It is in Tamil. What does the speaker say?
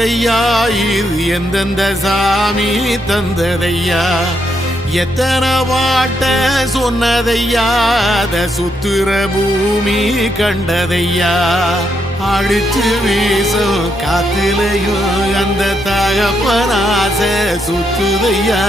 தெரியுதையா இது எந்தெந்த சாமி தந்ததையா எத்தனை பாட்ட சொன்னதையா அத சுத்துற பூமி கண்டதையா அடிச்சு வீசும் காத்துலையும் அந்த தகப்பனாச சுத்துதையா